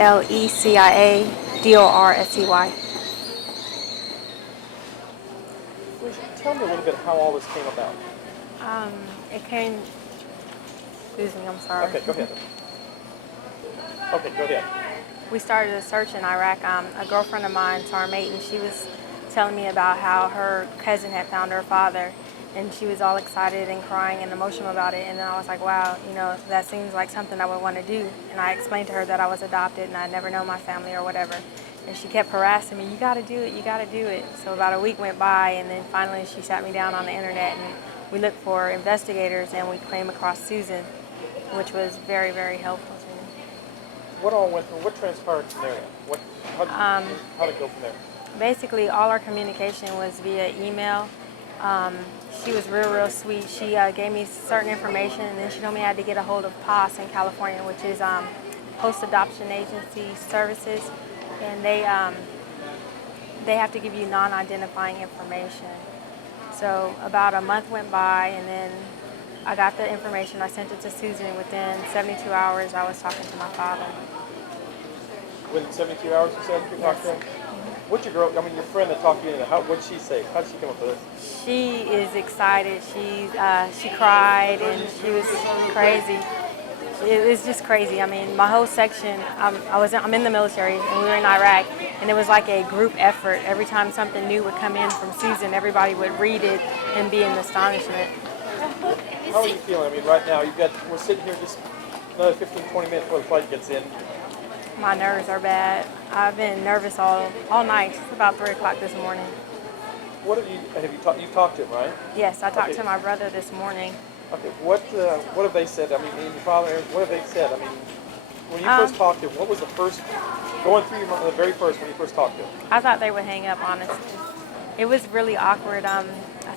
Leciadorsey. Tell me a little bit how all this came about. It came, excuse me, I'm sorry. Okay, go ahead. Okay, go ahead. We started a search in Iraq. A girlfriend of mine, our mate, and she was telling me about how her cousin had found her father, and she was all excited and crying and emotional about it. And then I was like, wow, that seems like something I would want to do. And I explained to her that I was adopted and I'd never known my family or whatever. And she kept harassing me, you got to do it, you got to do it. So about a week went by, and then finally she sat me down on the internet, and we looked for investigators, and we came across Susan, which was very, very helpful to me. What all went through? What transpired from there? How did it go from there? Basically, all our communication was via email. She was real, real sweet. She gave me certain information, and then she told me I had to get a hold of PAS in California, which is Post-Adoption Agency Services, and they have to give you non-identifying information. So about a month went by, and then I got the information. I sent it to Susan. Within 72 hours, I was talking to my father. Within 72 hours, you said you talked to him? What's your friend that talked to you, what did she say? How did she come up with this? She is excited. She cried, and she was crazy. It was just crazy. I mean, my whole section, I'm in the military, and we were in Iraq, and it was like a group effort. Every time something new would come in from Susan, everybody would read it and be in astonishment. How are you feeling? I mean, right now, we're sitting here just another 15, 20 minutes before the flight gets in. My nerves are bad. I've been nervous all night. It's about 3 o'clock this morning. What you've talked to him, right? Yes, I talked to my brother this morning. Okay, what have they said? I mean, your father, what have they said? I mean, when you first talked to him, what was the very first when you first talked to him? I thought they would hang up, honestly. It was really awkward. I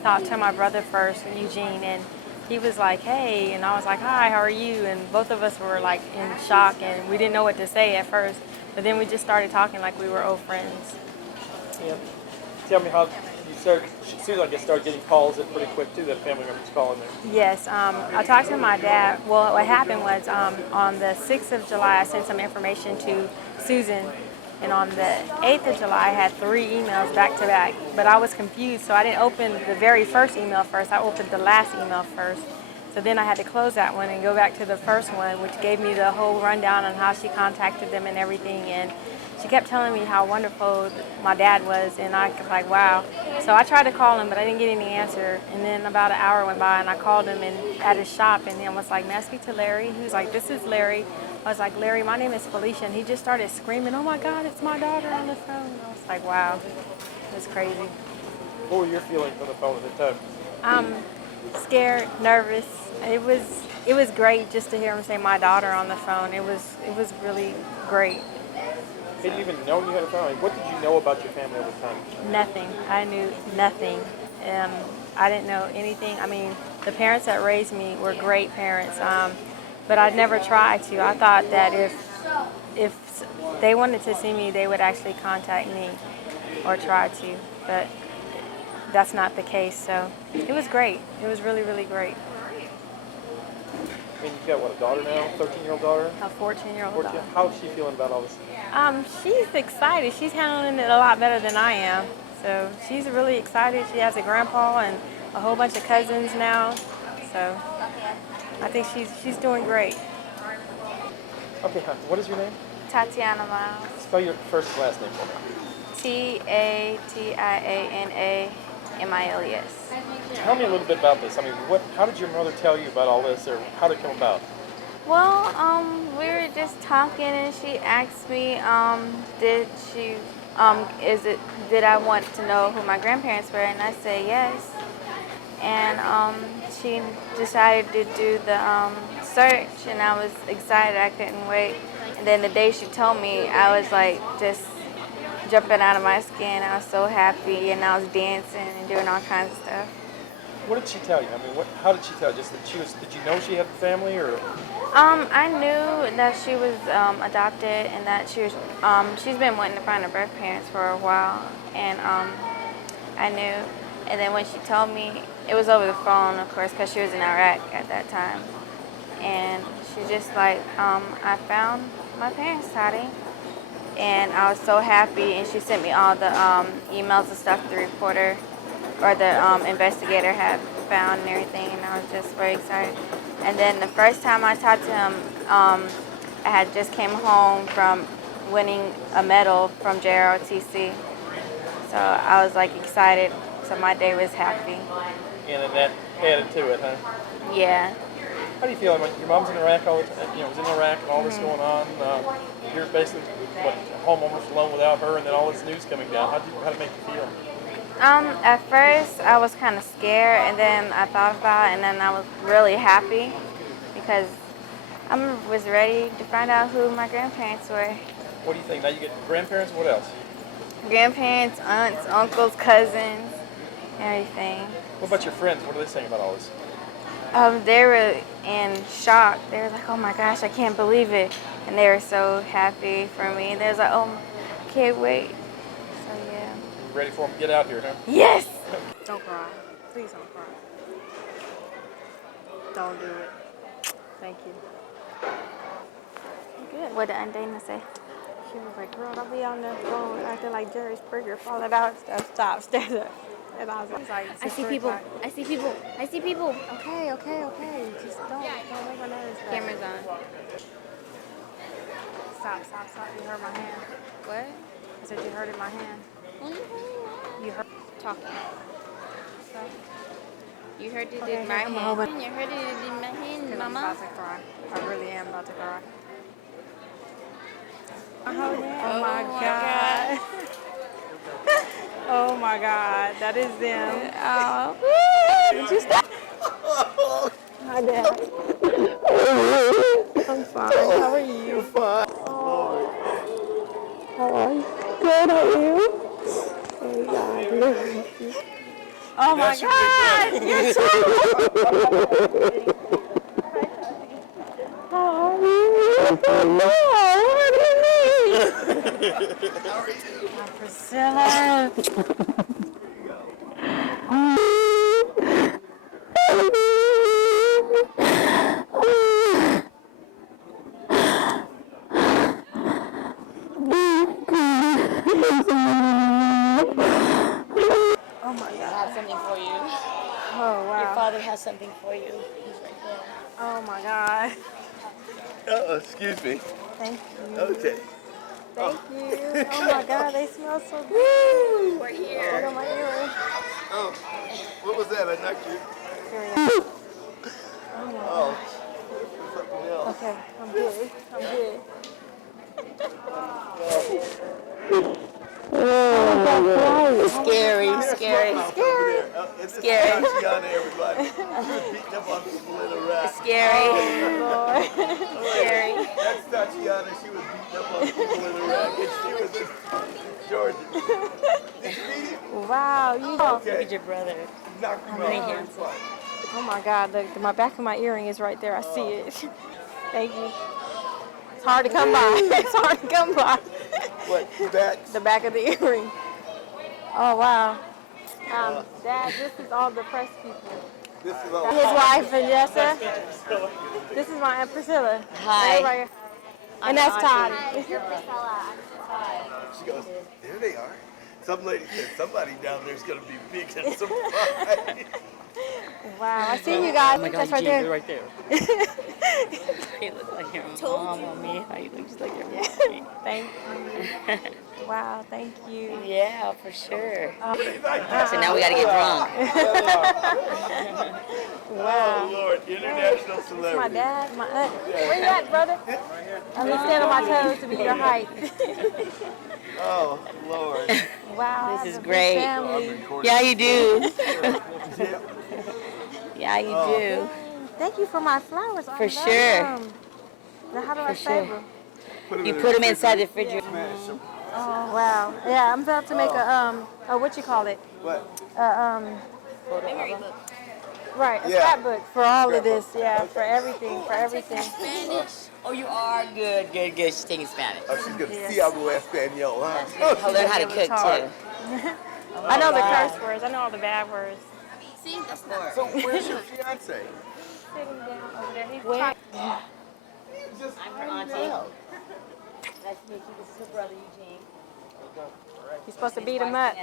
thought to my brother first, Eugene, and he was like, hey, and I was like, hi, how are you? And both of us were like in shock, and we didn't know what to say at first, but then we just started talking like we were old friends. Yeah. Tell me how you started. It seems like you started getting calls in pretty quick too, that family members calling there. Yes, I talked to my dad. Well, what happened was on the 6th of July, I sent some information to Susan, and on the 8th of July, I had 3 emails back to back, but I was confused, so I didn't open the very first email first. I opened the last email first. So then I had to close that one and go back to the first one, which gave me the whole rundown on how she contacted them and everything. And she kept telling me how wonderful my dad was, and I was like, wow. So I tried to call him, but I didn't get any answer. And then about an hour went by, and I called him at his shop, and then was like, may I speak to Larry? He was like, this is Larry. I was like, Larry, my name is Felicia. And he just started screaming, oh my God, it's my daughter on the phone. I was like, wow, it was crazy. What were your feelings on the phone at the time? Scared, nervous. It was great just to hear him say my daughter on the phone. It was really great. Had you even known you had a family? What did you know about your family over time? Nothing. I knew nothing. I didn't know anything. I mean, the parents that raised me were great parents, but I never tried to. I thought that if they wanted to see me, they would actually contact me or try to, but that's not the case. So it was great. It was really, really great. I mean, you've got, a daughter now? 13-year-old daughter? A 14-year-old daughter. How is she feeling about all this? She's excited. She's handling it a lot better than I am. So she's really excited. She has a grandpa and a whole bunch of cousins now. So I think she's doing great. Okay, what is your name? Tatiana Miles. Spell your first and last name for me. Tatianamiles. Tell me a little bit about this. I mean, how did your mother tell you about all this, or how did it come about? Well, we were just talking, and she asked me, did I want to know who my grandparents were, and I said yes. And she decided to do the search, and I was excited. I couldn't wait. And then the day she told me, I was like just jumping out of my skin. I was so happy, and I was dancing and doing all kinds of stuff. What did she tell you? I mean, how did she tell you? Just that did you know she had a family, or? I knew that she was adopted, and that she's been wanting to find her birth parents for a while, and I knew. And then when she told me, it was over the phone, of course, because she was in Iraq at that time. And she just like, I found my parents, Tati. and I was so happy. And she sent me all the emails and stuff the reporter or the investigator had found and everything, and I was just very excited. And then the first time I talked to him, I had just came home from winning a medal from JROTC, so I was like excited. So my day was happy. And then that added to it, huh? Yeah. How do you feel? I mean, your mom's in Iraq all the time. You know, was in Iraq and all this going on. You're basically home almost alone without her, and then all this news coming down. How did it make you feel? At first I was kind of scared, and then I thought about it, and then I was really happy because I was ready to find out who my grandparents were. What do you think? Now you get grandparents. What else? Grandparents, aunts, uncles, cousins, everything. What about your friends? What are they saying about all this? They were in shock. They were like, "Oh my gosh, I can't believe it," and they were so happy for me. They was like, "Oh, I can't wait." So yeah. Ready for them to get out here, huh? Yes. Don't cry. Please don't cry. Don't do it. Thank you. Good. What did Aunt Dana say? She was like, girl, don't be on the phone acting like Jerry Springer falling out and stuff. Stop, stand up. And I was like, I see people. I see people. I see people. Okay. Just don't make my nerves bad. Camera's on. Stop. You hurt my hand. What? I said you hurted my hand. You hurt talking. So, You heard it Okay, in my I'm hand. over. You heard it in my hand, because I'm Mama. about to cry. I really am about to cry. Oh my God. Oh my God. That is them. Oh. Did you stop? Hi, Dad. I'm fine. How are you? Fine. How are you? Good, how are you? Oh God. Oh my God. You're so How are you? Hello. What do you mean? Hi, Priscilla. Oh my I God. have something for you. Oh Your wow. father has something for you. He's right there. Oh my God. Excuse me. Thank you. Okay. Thank you. Oh my God, they smell so good. We're I here. got my earring. Oh, what was that? I knocked you. Here we go. Oh my Oh, gosh. something else. Okay, I'm good. I'm good. Scary. Mouth over there. And this Scary. is Tatiana, everybody. She was beating up on people in Iraq. Scary. Lord. Scary. That's Tatiana. She was beating up on people in Iraq. And she was in Georgia. Did you meet him? Wow, you Look Okay. at your brother. Knocked him Very out. handsome. Oh my God, look, my back of my earring is right there. I see it. Thank you. It's hard to come by. It's hard to come by. What? Back? The back of the earring. Oh wow. Dad, this is all the press people. This is all. His wife, Vanessa. This is my Aunt Priscilla. Hi. Everybody. And that's Todd. She goes, there they are. Some lady said somebody down there's going to be big and surprised. Wow, I see you guys. Oh my God, That's right Eugene, there. you're right there. You look like your mom on me. How you look just like your mom. Thank you. Wow, thank you. Yeah, for sure. Like So now we got to get drunk. Oh, Lord, international My celebrity. dad, my aunt. Where you at, brother? I'm gonna stand on my toes to be your height. Oh, Lord. Wow, This is I have a big great. family. Yeah, you do. Yeah. Yeah, you do. Thank you for my flowers. I For love sure. them. Now, how do I For save sure. them? You put them inside the refrigerator. Smash 'em. Oh wow. Yeah, I'm about to make a what you call it? What? Right, a Yeah. scrapbook for all of Scrapbook. this. Yeah, for everything, for everything. Spanish. Oh, you are good. Good. She's taking Spanish. Oh, she's going to Yes. see hablo español, huh? I'll learn how to cook too. I know the curse words. I know all the bad words. See, that's not. So where's your fiance? Sitting down over there. He's Where? trying- Just I'm her auntie. Nice to meet you. This is her brother Eugene. You're supposed to beat him up.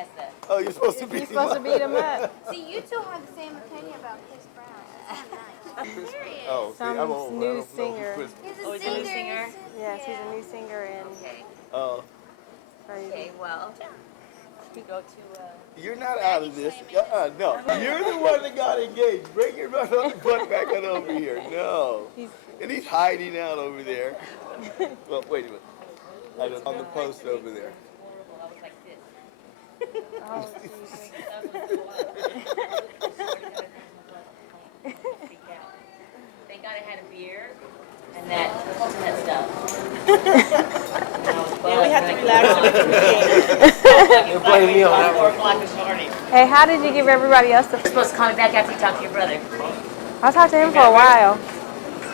Oh, you're supposed to You're be. supposed to beat him up. See, you two have the same opinion about Chris Brown. That's not nice. Serious. Oh, see, I Some don't new know who singer. Chris- He's Oh, a he's a new singer. singer? Yes, he's a new singer and Okay. Oh, crazy. Okay, well, we go to, you're not out of this. No. You're the one that got engaged. Bring your butt back on over here. No. And he's hiding out over there. Well, wait a minute. On the post over there. Oh, Jesus. Thank God I had a beer and that stuff. Yeah, we have to relax. You're blaming me on that 4 o'clock this morning. Hey, how did you give everybody else the... You're supposed to call me back after you talk to your brother. I talked to him for a while.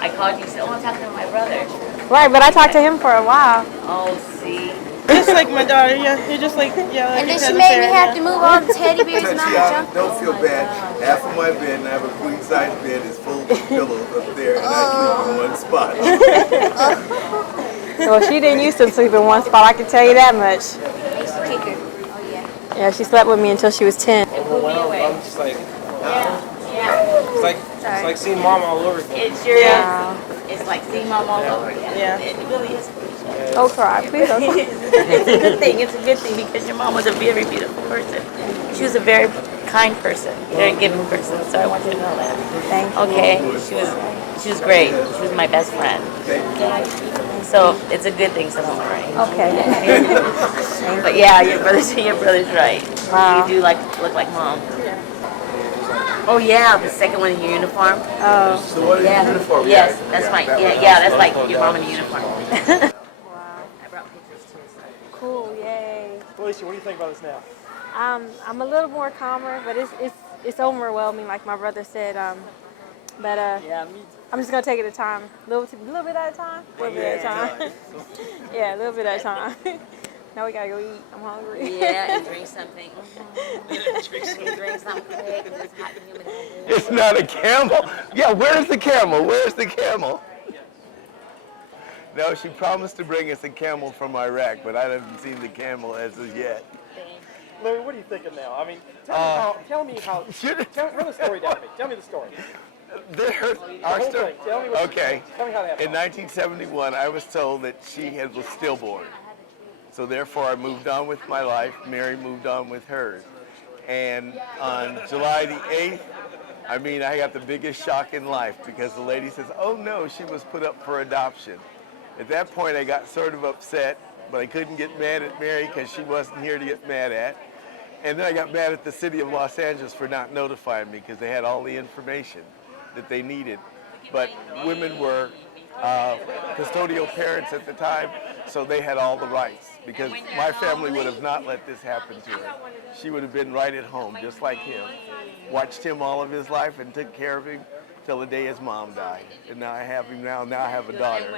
I called you and said, oh, I'm talking to my brother. Right, but I talked to him for a while. Oh, see. Just like my daughter, yeah. You're just like, yeah. And then because she of made me Sarah, have yeah. to move all the teddy bears and all the Tatiana, junk. don't feel bad. Half of my bed, and I have a queen size bed, is full of pillows up there, and I sleep in one spot. Well, she didn't used to sleep in one spot, I can tell you that much. I used to kick her. Oh, yeah. Yeah, she slept with me until she was 10. Overwhelmed. I'm just like, Yeah. it's like seeing mom all over again. It sure Yeah. is. It's like seeing mom all over again. Yeah. It really is. Don't cry, please don't cry. It's a good thing. It's a good thing because your mom was a very beautiful person. She was a very kind person, very giving person. So I want you to know that. Thank you. Okay, she was great. She was my best friend. So it's a good thing, Sonoma, right? Okay. But yeah, your brother's right. Wow. You do look like mom. Oh yeah, the second one in your uniform. Oh, So what is Yeah. uniform? Yes, that's my that's like your mom in a uniform. wow. I brought pictures too. So. Cool, yay. Felicia, what do you think about this now? I'm a little more calmer, but it's overwhelming, like my brother said. But Yeah, me I'm just gonna take it at a time, little bit at a time, little bit at a time. Yeah, a little bit at a time. Now we gotta go eat. I'm hungry. Yeah, and drink something. Drink something quick. This hot and humid. It's not a camel. Yeah, where's the camel? Where's the camel? No, she promised to bring us a camel from Iraq, but I haven't seen the camel as of yet. Larry, what are you thinking now? I mean, tell me how. Run the story down to me. Tell me the story. The whole thing. Tell me what. Okay. Tell me how that In happened. 1971, I was told that she was stillborn. So therefore, I moved on with my life. Mary moved on with hers. And on July the 8th, I got the biggest shock in life because the lady says, oh no, she was put up for adoption. At that point, I got sort of upset, but I couldn't get mad at Mary because she wasn't here to get mad at. And then I got mad at the city of Los Angeles for not notifying me because they had all the information that they needed. But women were custodial parents at the time, so they had all the rights because my family would have not let this happen to her. She would have been right at home, just like him. Watched him all of his life and took care of him till the day his mom died. And now I have him now I have a daughter.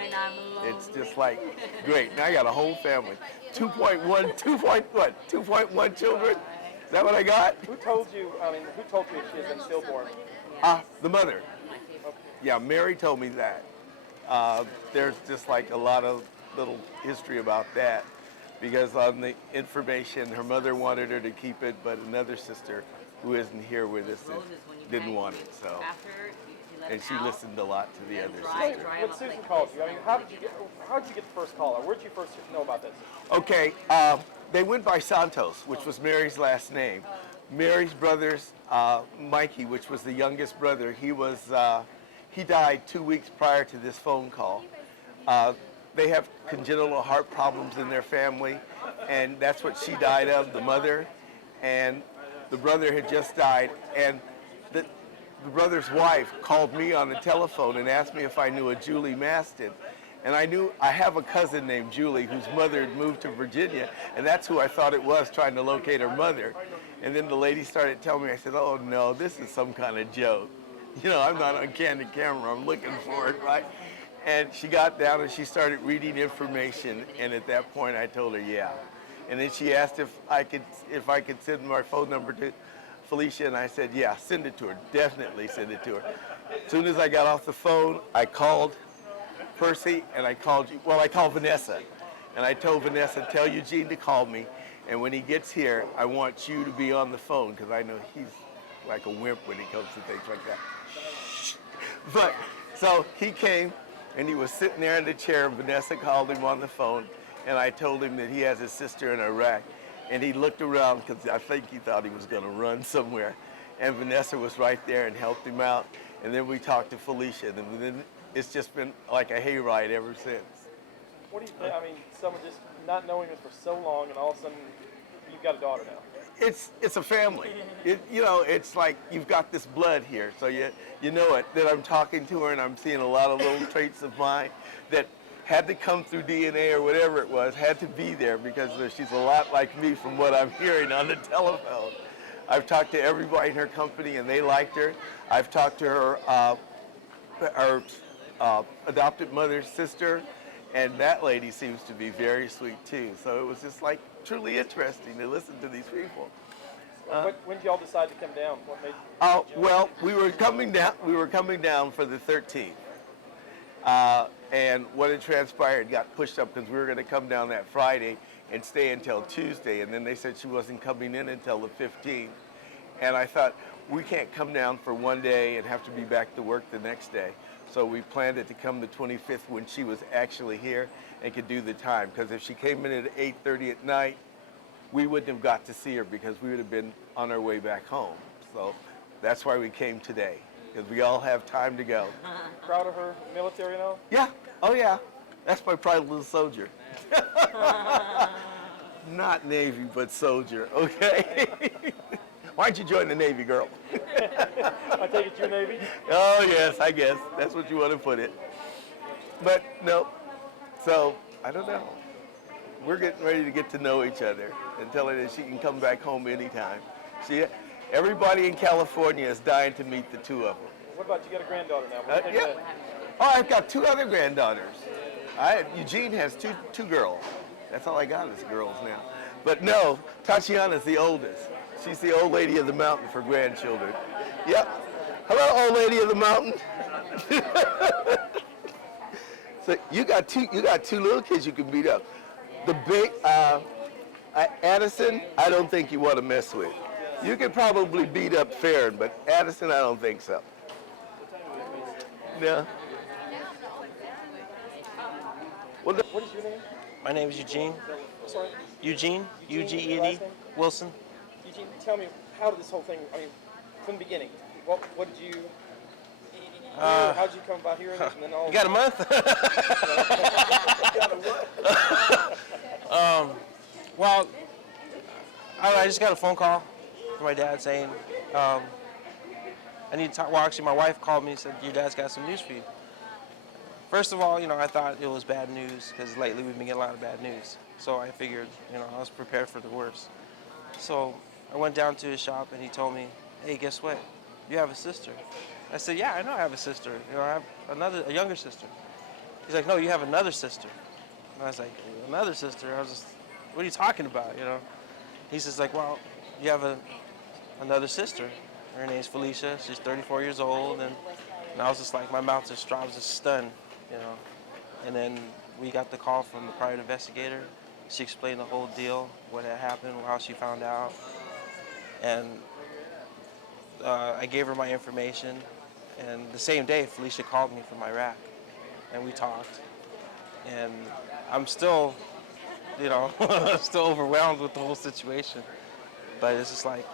It's just like, great. Now I got a whole family. 2.1 children? Is that what I got? Who told you? I mean, who told you she had been stillborn? The mother. Yeah, Mary told me that. There's just like a lot of little history about that because on the information, her mother wanted her to keep it, but another sister who isn't here with us didn't want it. So, and she listened a lot to the other sister. When Susan called you, I mean, how did you get the first call? Or where did you first know about this? Okay, they went by Santos, which was Mary's last name. Mary's brother's Mikey, which was the youngest brother, he died 2 weeks prior to this phone call. They have congenital heart problems in their family, and that's what she died of, the mother. And the brother had just died, and the brother's wife called me on the telephone and asked me if I knew a Julie Maston. And I have a cousin named Julie whose mother had moved to Virginia, and that's who I thought it was trying to locate her mother. And then the lady started telling me, I said, oh no, this is some kind of joke. You know, I'm not on candid camera, I'm looking for it, right? And she got down and she started reading information, and at that point I told her, yeah. And then she asked if I could send my phone number to Felicia, and I said, yeah, send it to her, definitely send it to her. As soon as I got off the phone, I called Percy, and I called Vanessa. And I told Vanessa, tell Eugene to call me. And when he gets here, I want you to be on the phone because I know he's like a wimp when it comes to things like that. But so he came and he was sitting there in the chair and Vanessa called him on the phone and I told him that he has his sister in Iraq. And he looked around because I think he thought he was going to run somewhere. And Vanessa was right there and helped him out. And then we talked to Felicia and then it's just been like a hayride ever since. What do you think? I mean, someone just not knowing us for so long, and all of a sudden you've got a daughter now. It's a family. It's like you've got this blood here, so you know it. That I'm talking to her, and I'm seeing a lot of little traits of mine that had to come through DNA or whatever it was, had to be there because she's a lot like me from what I'm hearing on the telephone. I've talked to everybody in her company, and they liked her. I've talked to her adopted mother's sister. And that lady seems to be very sweet too. So it was just like truly interesting to listen to these people. When did y'all decide to come down? What made you? Well, we were coming down. We were coming down for the 13th, and what had transpired got pushed up because we were going to come down that Friday and stay until Tuesday. And then they said she wasn't coming in until the 15th. And I thought we can't come down for one day and have to be back to work the next day. So we planned it to come the 25th when she was actually here and could do the time. Because if she came in at 8:30 at night, we wouldn't have got to see her because we would have been on our way back home. So that's why we came today, because we all have time to go. Proud of her military and all? Yeah, oh yeah. That's my proud little soldier. Not Navy, but soldier, okay? Why don't you join the Navy, girl? I take it you're Navy? Oh, yes, I guess. That's what you want to put it. But, no. So, I don't know. We're getting ready to get to know each other and tell her that she can come back home anytime. Everybody in California is dying to meet the two of them. What about you got a granddaughter now? What do you think of that? Oh, I've got two other granddaughters. Eugene has two girls. That's all I got is girls now. But no, Tatiana's the oldest. She's the old lady of the mountain for grandchildren. Yep. Hello, old lady of the mountain. So you got two little kids you can beat up. The big Addison, I don't think you want to mess with. You could probably beat up Farron, but Addison, I don't think so. No. What is your name? My name is Eugene. Sorry? Eugene, Last U-G-E-N-E, name? Wilson. Eugene, tell me, how did this whole thing, I mean, from the beginning, what did you, how did you come about hearing this and then all? You got a month? Well, I just got a phone call from my dad saying, I need to talk. Well, actually, my wife called me and said, your dad's got some news for you. First of all, I thought it was bad news because lately we've been getting a lot of bad news. So I figured, I was prepared for the worst. So I went down to his shop and he told me, hey, guess what? You have a sister. I said, yeah, I know I have a sister. I have a younger sister. He's like, no, you have another sister. And I was like, another sister? I was just, what are you talking about, He's just like, well, you have another sister. Her name's Felicia. She's 34 years old. And I was just like, my mouth just dropped, just stunned, And then we got the call from the private investigator. She explained the whole deal, what had happened, how she found out. And I gave her my information. And the same day, Felicia called me from Iraq. And we talked. And I'm still, still overwhelmed with the whole situation. But it's just like,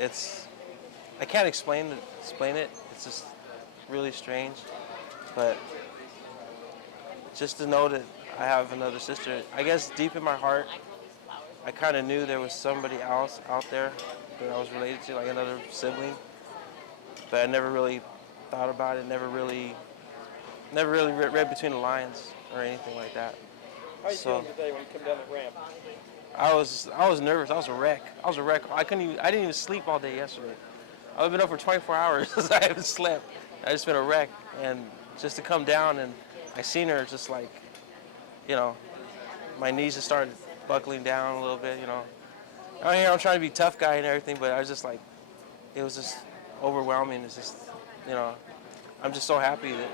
I can't explain it. It's just really strange. But just to know that I have another sister, I guess deep in my heart, I kind of knew there was somebody else out there that I was related to, like another sibling. But I never really thought about it, never really read between the lines or anything like that. How are you feeling today when you come down the ramp? I was nervous. I was a wreck. I didn't even sleep all day yesterday. I've been up for 24 hours. I haven't slept. I just been a wreck. And just to come down and I seen her just like, my knees just started buckling down a little bit, I'm trying to be a tough guy and everything, but I was just like, it was just overwhelming. It's just, you know, I'm just so happy that,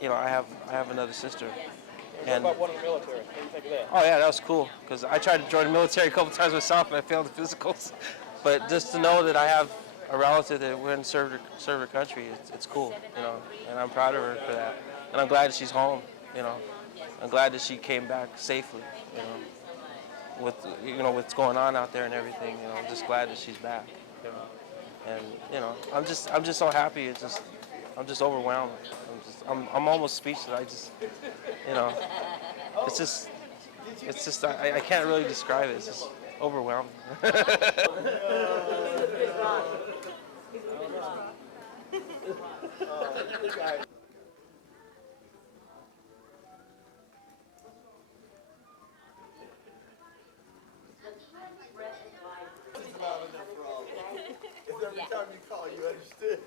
you know, I have another sister. And What about one in the military? What do you think of that? oh yeah, that was cool because I tried to join the military a couple times myself and I failed the physicals. But just to know that I have a relative that went and served her country, it's cool, you know. And I'm proud of her for that. And I'm glad that she's home, you know. I'm glad that she came back safely, you know. With what's going on out there and everything, you know. I'm just glad that she's back, you know. And you know, I'm just so happy. I'm just overwhelmed. I'm almost speechless. You know, it's just I can't really describe it. It's just overwhelming. Every time you call, you understood.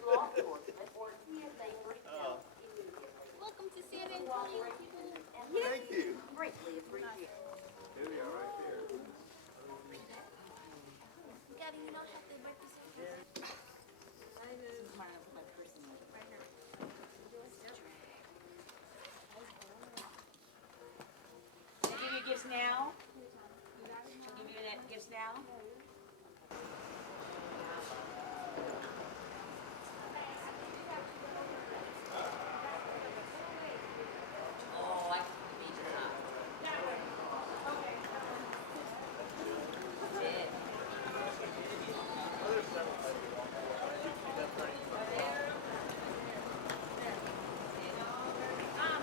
Welcome to San Antonio, people. Thank you. Greatly appreciate. Here we are right there. Daddy, you know how to break this in? Give you gifts now? Give you that gifts now? Oh, I can beat it up.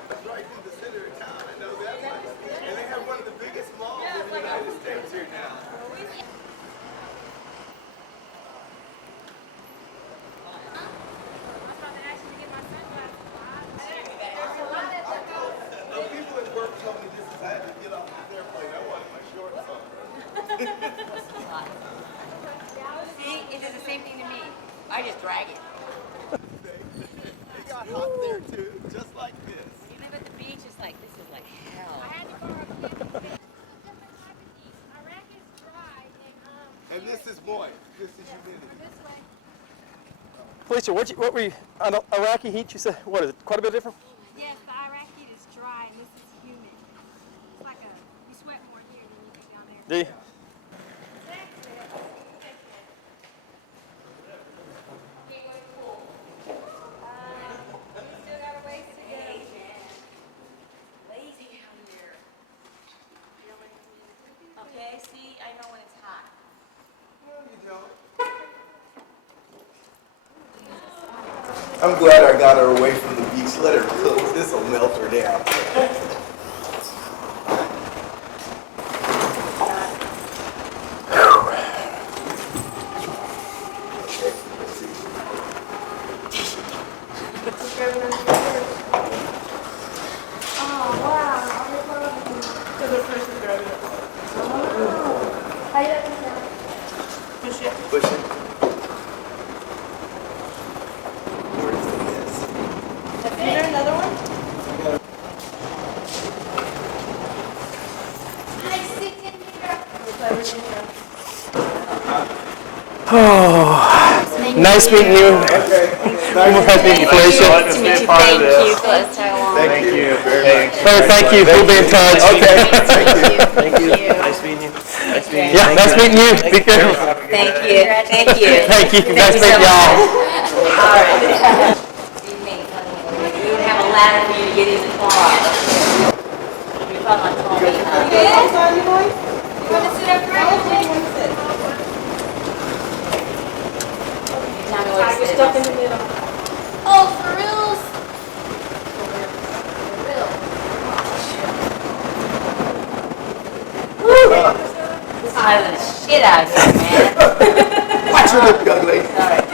That's right through the center of town. I know that much. And they have one of the biggest malls in the United States here now. People at work told me this is I had to get off this airplane. I wanted my shorts on. See, it does the same thing to me. I just drag it. They got hot there too, just like this. You live at the beach, it's like, this is like hell. I had to borrow a different type of heat. Iraq is dry and And this is moist. This is humidity. this way. Felicia, what were you on Iraqi heat? You said what is it? Quite a bit different. Yes, the Iraq heat is dry and this is humid. It's like you sweat more here than you do down there. Do you? Lazy out here. Okay, see, I know when it's hot. I'm glad I got her away from the beach. Let her cook. This will melt her down. Push it. Is there another one? I sit in here. Nice meeting you. Nice meeting you, Felicia. Nice to meet you. Thank you for letting us tag along. Thank you very much. Thank you. We'll be in touch. Okay. Thank you. Nice meeting you. Nice meeting you. Yeah, nice meeting you. Be careful. Thank you. Thank you. Thank you. Nice so meeting y'all. All right. We would have a ladder for you to get in the car. You thought I told me. You want to sit up front? Tell me where to sit. Stuck in the middle. Oh, for reals? It's hotter than the shit out here, man. Watch your lip, young lady. All right.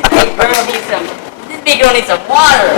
This big girl needs some water.